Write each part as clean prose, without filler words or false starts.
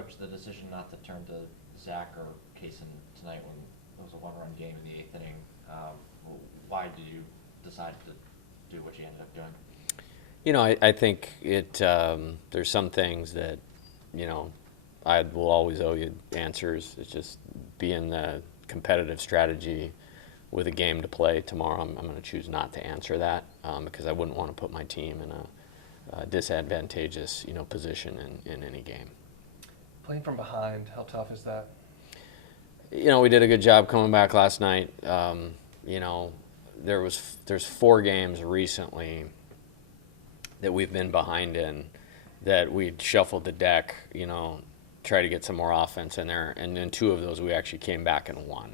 Coach, the decision not to turn to Zach or Kaysen tonight when it was a one-run game in the eighth inning, why did you decide to do what you ended up doing? I think there's some things that, I will always owe you answers. It's just being the competitive strategy with a game to play tomorrow. I'm going to choose not to answer that because I wouldn't want to put my team in a disadvantageous, position in any game. Playing from behind, how tough is that? We did a good job coming back last night. There's 4 games recently that we've been behind in that we shuffled the deck, try to get some more offense in there. And in 2 of those, we actually came back and won.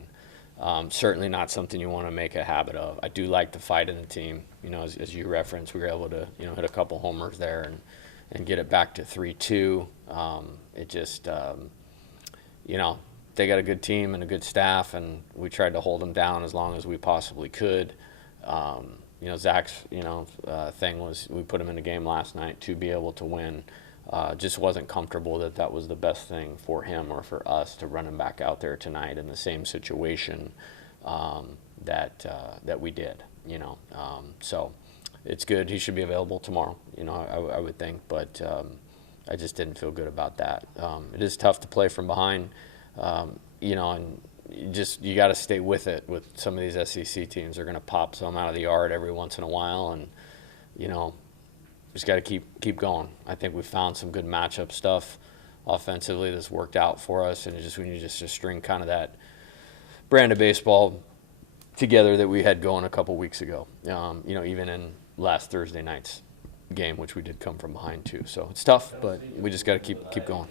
Certainly not something you want to make a habit of. I do like the fight in the team. As you referenced, we were able to, hit a couple homers there and get it back to 3-2. It just, they got a good team and a good staff, and we tried to hold them down as long as we possibly could. Zach's, thing was we put him in a game last night to be able to win. Just wasn't comfortable that was the best thing for him or for us to run him back out there tonight in the same situation that we did. So it's good. He should be available tomorrow. I would think, but I just didn't feel good about that. It is tough to play from behind, and you got to stay with it. With some of these SEC teams, they're going to pop some out of the yard every once in a while, and just got to keep going. I think we found some good matchup stuff offensively that's worked out for us, and we need just to string kind of that brand of baseball together that we had going a couple weeks ago. Even in last Thursday night's game, which we did come from behind too. So it's tough, but we just got to keep going.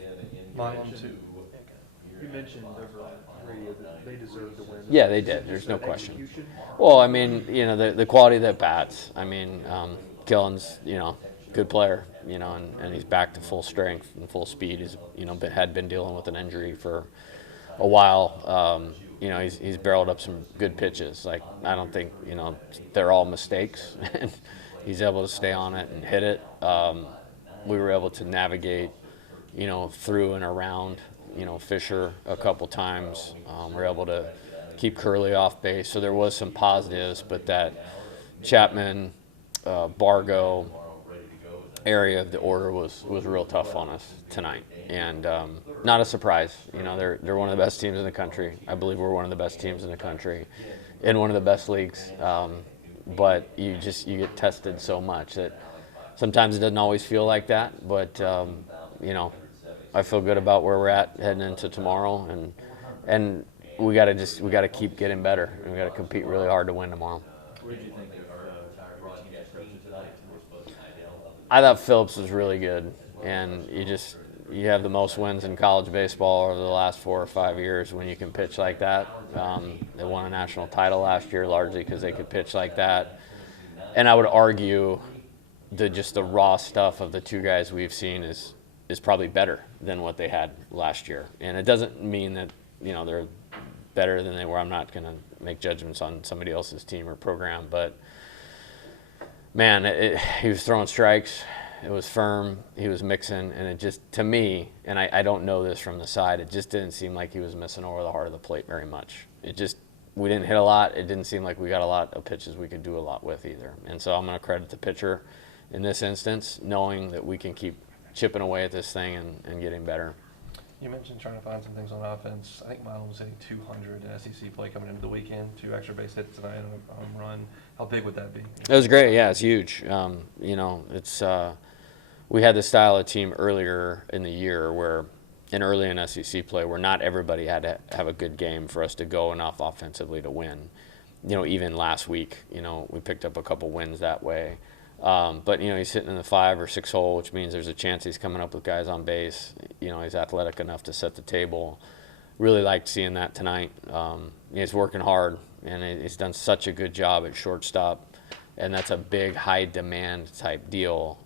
You mentioned over radio that they deserve to win. Yeah, they did. There's no question. Well, the quality of the bats. Killen's, good player, and he's back to full strength and full speed. He's, had been dealing with an injury for a while. He's barreled up some good pitches. Like, I don't think, they're all mistakes. He's able to stay on it and hit it. We were able to navigate, through and around, Fisher a couple times. We were able to keep Curley off base. So there was some positives, but that Chapman, Bargo area of the order was real tough on us tonight. And not a surprise. They're one of the best teams in the country. I believe we're one of the best teams in the country in one of the best leagues. But you get tested so much that sometimes it doesn't always feel like that. But, I feel good about where we're at heading into tomorrow. And we got to keep getting better. And we got to compete really hard to win tomorrow. What did you think of your team's approach tonight? I thought Phillips was really good, and you have the most wins in college baseball over the last 4 or 5 years when you can pitch like that. They won a national title last year largely because they could pitch like that. And I would argue that the raw stuff of the 2 guys we've seen is probably better than what they had last year. And it doesn't mean that they're better than they were. I'm not going to make judgments on somebody else's team or program, but man, he was throwing strikes. It was firm. He was mixing, and it just, to me, and I don't know this from the side, it just didn't seem like he was missing over the heart of the plate very much. We didn't hit a lot. It didn't seem like we got a lot of pitches we could do a lot with either. And so I'm going to credit the pitcher in this instance, knowing that we can keep chipping away at this thing and getting better. You mentioned trying to find some things on offense. I think Miles was hitting 200 in SEC play coming into the weekend, 2 extra base hits tonight on a home run. How big would that be? It was great. Yeah, it's huge. We had this style of team earlier in the year early in SEC play where not everybody had to have a good game for us to go enough offensively to win. Even last week, we picked up a couple wins that way. But, he's hitting in the 5 or 6 hole, which means there's a chance he's coming up with guys on base. He's athletic enough to set the table. Really liked seeing that tonight. He's working hard, and he's done such a good job at shortstop. And that's a big, high-demand type deal.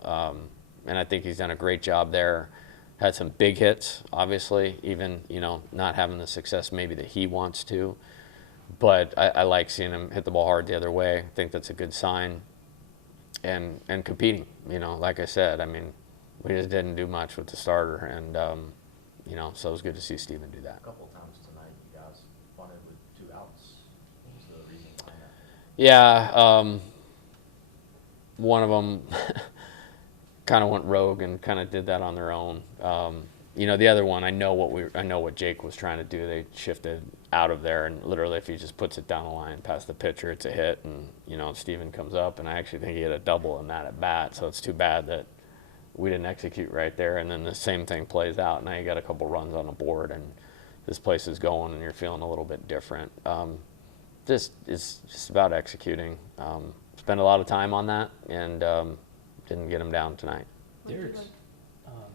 And I think he's done a great job there. Had some big hits, obviously, even, not having the success maybe that he wants to. But I like seeing him hit the ball hard the other way. I think that's a good sign. And competing, like I said, we just didn't do much with the starter. And, So it was good to see Steven do that. A couple of times tonight, you guys bunted with 2 outs. What was the reason behind that? Yeah, one of them kind of went rogue and kind of did that on their own. The other one, I know what Jake was trying to do. They shifted out of there, and literally, if he just puts it down the line past the pitcher, it's a hit. And Steven comes up, and I actually think he had a double in that at bat. So it's too bad that we didn't execute right there. And then the same thing plays out. Now you got a couple runs on the board, and this place is going, and you're feeling a little bit different. It's just about executing. Spent a lot of time on that, and didn't get him down tonight.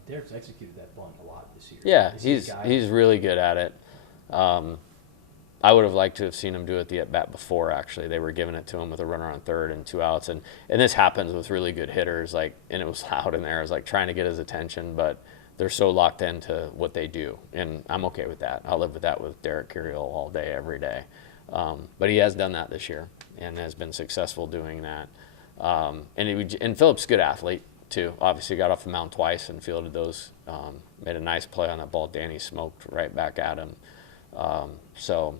Derek's executed that bunt a lot this year. Yeah, he's really good at it. I would have liked to have seen him do it the at-bat before, actually. They were giving it to him with a runner on third and 2 outs. And this happens with really good hitters, and it was loud in there. I was trying to get his attention, but they're so locked into what they do. And I'm okay with that. I'll live with that with Derek Curiel all day, every day. But he has done that this year and has been successful doing that. And Philip's a good athlete, too. Obviously got off the mound twice and fielded those. Made a nice play on that ball. Danny smoked right back at him. So,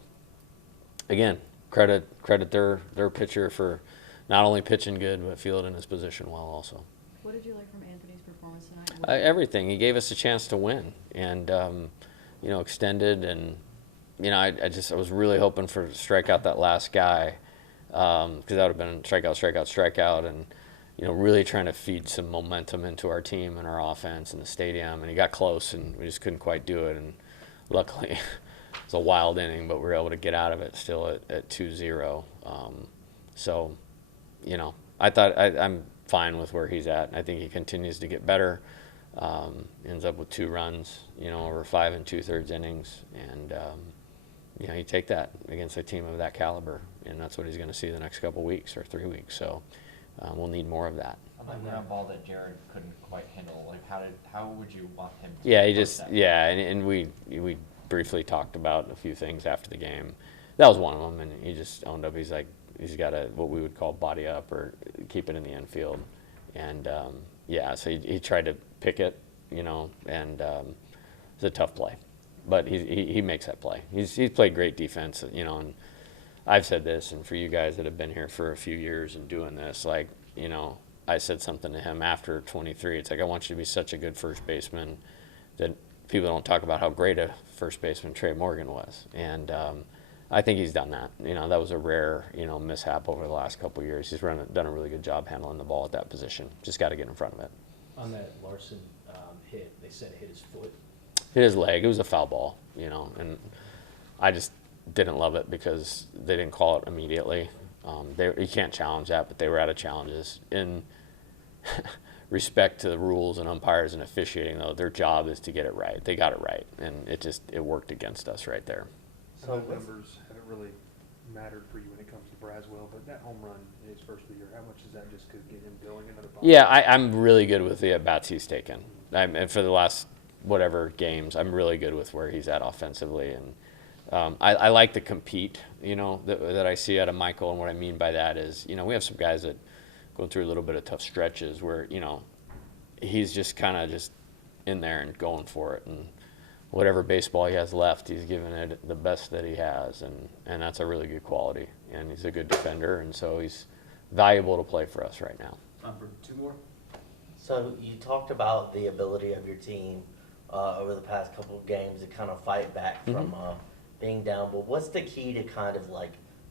again, credit their pitcher for not only pitching good, but fielding his position well also. What did you like from Anthony's performance tonight? Everything. He gave us a chance to win and, extended. And, I was really hoping for to strike out that last guy because that would have been strikeout. And, really trying to feed some momentum into our team and our offense in the stadium. And he got close, and we just couldn't quite do it. And luckily, it was a wild inning, but we were able to get out of it still at 2-0. So, I'm fine with where he's at. I think he continues to get better. Ends up with 2 runs, over 5 2/3 innings. And, you take that against a team of that caliber, and that's what he's going to see the next couple weeks or 3 weeks. So we'll need more of that. On that ground ball that Jared couldn't quite handle, how would you want him to and we briefly talked about a few things after the game. That was one of them, and he just owned up. He's got what we would call body up or keep it in the infield. And, so he tried to pick it, and it's a tough play. But he makes that play. He's played great defense, and I've said this, and for you guys that have been here for a few years and doing this, I said something to him after 23. It's I want you to be such a good first baseman that people don't talk about how great a first baseman Trey Morgan was. And I think he's done that. That was a rare, mishap over the last couple of years. He's done a really good job handling the ball at that position. Just got to get in front of it. On that Larson hit, they said it hit his foot. Hit his leg. It was a foul ball, and I just didn't love it because they didn't call it immediately. You can't challenge that, but they were out of challenges. In respect to the rules and umpires and officiating, though, their job is to get it right. They got it right, and it worked against us right there. So numbers haven't really mattered for you when it comes to Braswell, but that home run in his first of the year, how much is that just could get him going another ball? Yeah, I'm really good with the at-bats he's taken. And for the last whatever games, I'm really good with where he's at offensively. And I like to compete, that I see out of Michael. And what I mean by that is, we have some guys that go through a little bit of tough stretches where, he's just kind of just in there and going for it. And whatever baseball he has left, he's giving it the best that he has. And that's a really good quality. And he's a good defender. And so he's valuable to play for us right now. Time for 2 more. So you talked about the ability of your team over the past couple of games to kind of fight back from being down. But what's the key to kind of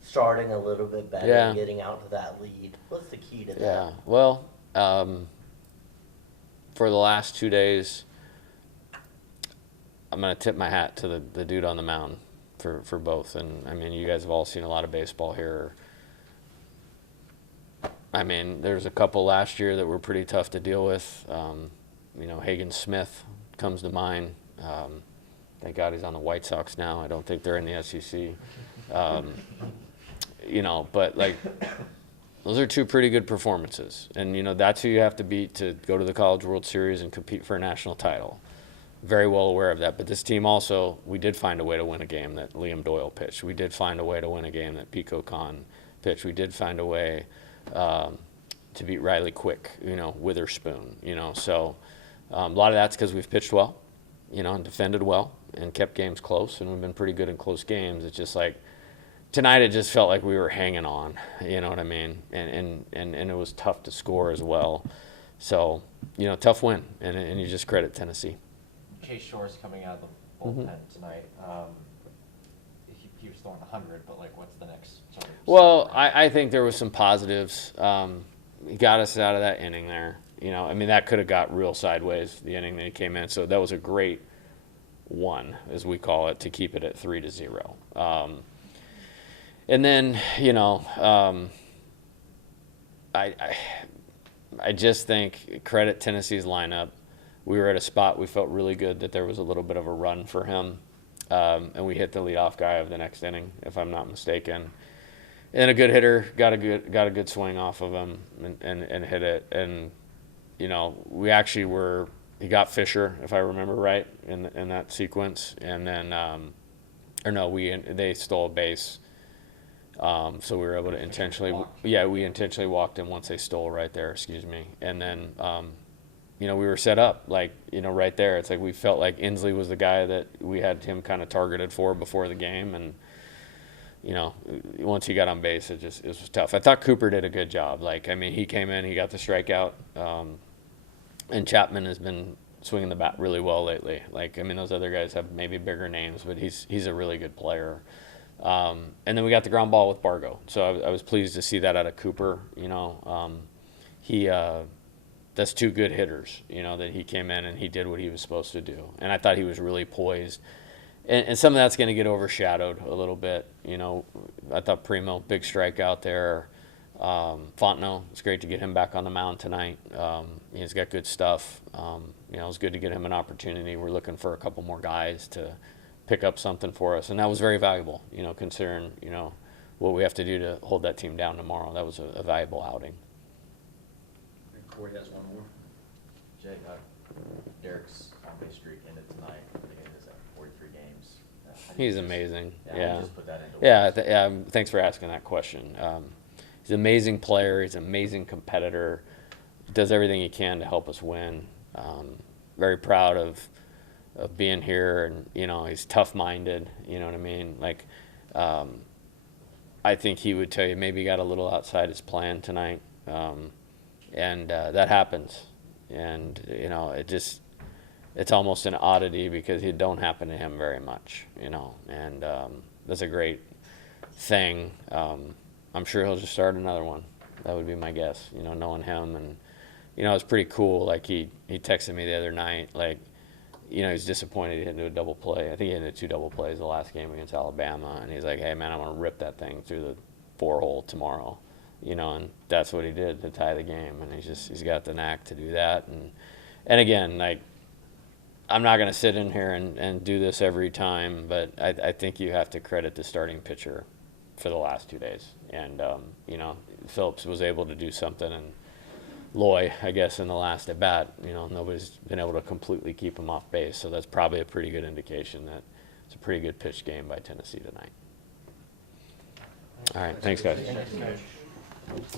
starting a little bit better and getting out to that lead? What's the key to that? Yeah, well, for the last 2 days, I'm going to tip my hat to the dude on the mound for both. And, I mean, you guys have all seen a lot of baseball here. I mean, there's a couple last year that were pretty tough to deal with. Hagen Smith comes to mind. Thank God he's on the White Sox now. I don't think they're in the SEC. But those are 2 pretty good performances. And, that's who you have to beat to go to the College World Series and compete for a national title. Very well aware of that. But this team also, we did find a way to win a game that Liam Doyle pitched. We did find a way to win a game that Pico Khan pitched. We did find a way to beat Riley Quick, Witherspoon, So a lot of that's because we've pitched well. and defended well and kept games close, and we've been pretty good in close games. It's just like tonight it just felt like we were hanging on, you know what I mean? And it was tough to score as well. So, tough win, and you just credit Tennessee. Chase Shore's coming out of the bullpen tonight. He was throwing 100, but what's the next sort of? Well, I think there was some positives. He got us out of that inning there. That could have got real sideways, the inning that he came in. So that was a great one, as we call it, to keep it at 3-0. And then, I just think credit Tennessee's lineup. We were at a spot we felt really good that there was a little bit of a run for him. And we hit the leadoff guy of the next inning, if I'm not mistaken. And a good hitter got a good swing off of him and hit it. And we actually he got Fisher, if I remember right, in that sequence. And then they stole a base. So we were able to intentionally we intentionally walked in once they stole right there. Excuse me. And then we were set up right there. It's like we felt like Inslee was the guy that we had him kind of targeted for before the game, and once he got on base, it was tough. I thought Cooper did a good job. He came in, he got the strikeout, and Chapman has been swinging the bat really well lately. Those other guys have maybe bigger names, but he's a really good player. And then we got the ground ball with Bargo, so I was pleased to see that out of Cooper. That's two good hitters, that he came in and he did what he was supposed to do. And I thought he was really poised. And some of that's going to get overshadowed a little bit. I thought Primo, big strikeout there. Fontenot, it's great to get him back on the mound tonight. He's got good stuff. It was good to get him an opportunity. We're looking for a couple more guys to pick up something for us. And that was very valuable, considering, what we have to do to hold that team down tomorrow. That was a valuable outing. Corey has one more. Jay, Derek's on-base streak ended tonight. I think it is at 43 games. He's amazing. Yeah. Just put that into Thanks for asking that question. He's an amazing player. He's an amazing competitor. He does everything he can to help us win. Very proud of being here, and he's tough-minded. You know what I mean? I think he would tell you maybe he got a little outside his plan tonight. And that happens, and it's almost an oddity because it don't happen to him very much, and that's a great thing. I'm sure he'll just start another one. That would be my guess, knowing him. And it's pretty cool. He texted me the other night, he's disappointed he didn't do a double play. I think he hit 2 double plays the last game against Alabama, and he's like, hey man, I'm gonna rip that thing through the 4-hole tomorrow. And that's what he did to tie the game, and he's got the knack to do that. And again, I'm not going to sit in here and do this every time, but I think you have to credit the starting pitcher for the last 2 days. And Phillips was able to do something, and Loy, I guess, in the last at bat, nobody's been able to completely keep him off base, so that's probably a pretty good indication that it's a pretty good pitch game by Tennessee tonight. All right, thanks guys. Thanks.